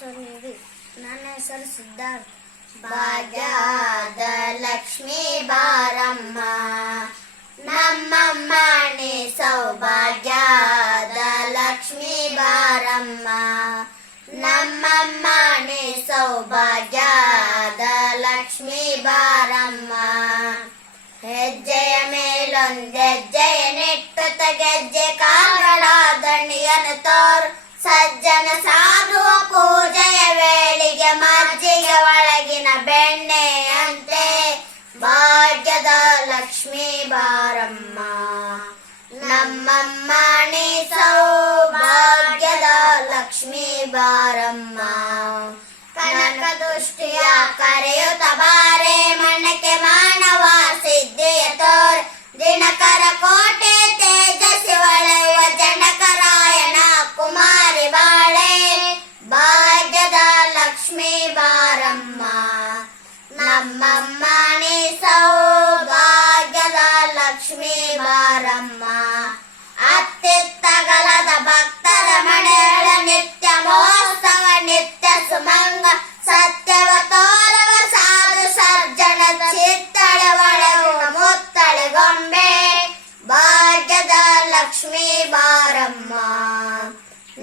ನೀಡಿ. ನನ್ನ ಹೆಸರು ಸಿದ್ಧಾರ್ಥ. ಭಾಗ್ಯದ ಲಕ್ಷ್ಮೀ ಬಾರಮ್ಮ, ನಮ್ಮಮ್ಮ ನೀ ಸೌಭಾಗ್ಯದ ಲಕ್ಷ್ಮೀ ಬಾರಮ್ಮ, ನಮ್ಮಮ್ಮ ನೀ ಸೌಭಾಗ್ಯದ ಲಕ್ಷ್ಮೀ ಬಾರಮ್ಮ. ಹೆಜ್ಜೆಯ ಮೇಲೊಂದೆಜ್ಜೆಯ ನೆಟ್ಟುತ್ತ ಗೆಜ್ಜೆ ಕಾಗಳ ದಣಿಯನ್ನು ತೋರು, ಸಜ್ಜನ ಸಾಧುವ ಪೂಜೆಯ ವೇಳೆಗೆ ಮಜ್ಜಿಗೆ ಒಳಗಿನ ಬೆಣ್ಣೆಯಂತೆ ಭಾಗ್ಯದ ಲಕ್ಷ್ಮೀ ಬಾರಮ್ಮ, ನಮ್ಮಮ್ಮ ನೀ ಸೌಭಾಗ್ಯದ ಲಕ್ಷ್ಮೀ ಬಾರಮ್ಮ. ಕನಕ ದೃಷ್ಟಿಯ ಕರೆಯುತ್ತ ಬಾರೆ ಮನಕ್ಕೆ ಮಾನವ ಸಿದ್ಧಿಯ ತೋರ್, ದಿನಕರ ಕೋಟೆ ತೇಜಸ್ಸಿ ಹೊಳೆಯುವ ಜನಕರಾಯಣ ಕುಮಾರಿ ಬಾಳೆ. ಭಾಗ್ಯದ ಲಕ್ಷ್ಮೀ ಬಾರಮ್ಮ, ನಮ್ಮಮ್ಮ ನೀ ಸೌಭಾಗ್ಯದ ಲಕ್ಷ್ಮೀ ಬಾರಮ್ಮ. ಅತ್ತಿತ್ತಗಲದ ಭಕ್ತರ ಮನೆಗಳ ನಿತ್ಯ ಮಹೋತ್ಸವ ನಿತ್ಯ ಸುಮಂಗ, ಸತ್ಯವ ತೋರವ ಸಾಧು ಸರ್ಜನ ಚಿತ್ತಳೆ ಒಳಗುಣ ಮುತ್ತಳೆ ಗೊಂಬೆ. ಭಾಗ್ಯದ ಲಕ್ಷ್ಮೀ ಬಾರಮ್ಮ,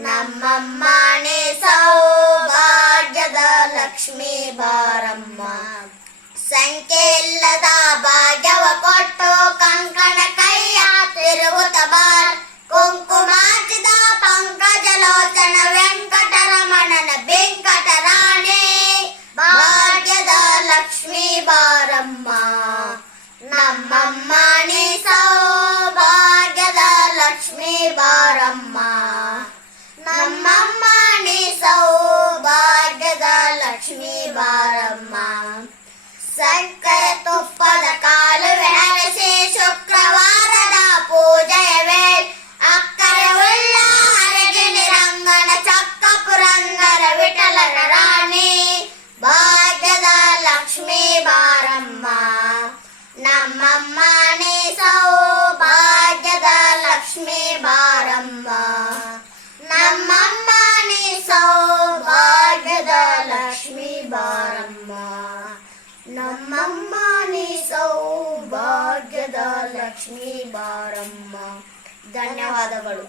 ನಮ್ಮಮ್ಮ ನೀ ಸೌಭಾಗ್ಯದ ಲಕ್ಷ್ಮೀ ಬಾರಮ್ಮ. ಸಂಖ್ಯೆ ಇಲ್ಲದ ಭಾಗ್ಯವ ಕೊಟ್ಟು ಕಂಕಣ ಕೈಯ ತಿರುವುತ ಬಾರ್, ಕುಂಕುಮಾರ್ಜಿತ ಪಂಕಜ ಲೋಚನ ವೆಂಕಟರಮಣನ ವೆಂಕಟರಾಣಿ. ಭಾಗ್ಯದ ಲಕ್ಷ್ಮೀ ಬಾರಮ್ಮ, ನಮ್ಮಮ್ಮ ನೀ ಸೌಭಾಗ್ಯದ ಲಕ್ಷ್ಮೀ ಬಾರಮ್ಮ, ನಮ್ಮಮ್ಮ ನೀ ಸೌಭಾಗ್ಯದ ಲಕ್ಷ್ಮೀ ಬಾರಮ್ಮ. ಸಕ್ಕರೆ ತುಪ್ಪದ ಕಾಲುವೆ ಹರಸಿ ಶುಕ್ರವಾರದ ಪೂಜೆಯ ವೇಳೆ ಅಕ್ಕರೆ ಉಳ್ಳ ಹರಗಿಣಿ ರಂಗನ ಚಕ್ಕ ಪುರಂದರ ವಿಠಲನ ರಾಣಿ. ಭಾಗ್ಯದ ಲಕ್ಷ್ಮೀ ಬಾರಮ್ಮ, ನಮ್ಮಮ್ಮ ನೀ ಸೌಭಾಗ್ಯದ ಲಕ್ಷ್ಮೀ ಬಾರಮ್ಮ, ನಮ್ಮಮ್ಮ ನೀ ಸೌಭಾಗ್ಯದ ಲಕ್ಷ್ಮೀ ಬಾರಮ್ಮ, ನಮ್ಮಮ್ಮ ನೀ ಸೌಭಾಗ್ಯದ ಲಕ್ಷ್ಮೀ ಬಾರಮ್ಮ. ಧನ್ಯವಾದಗಳು.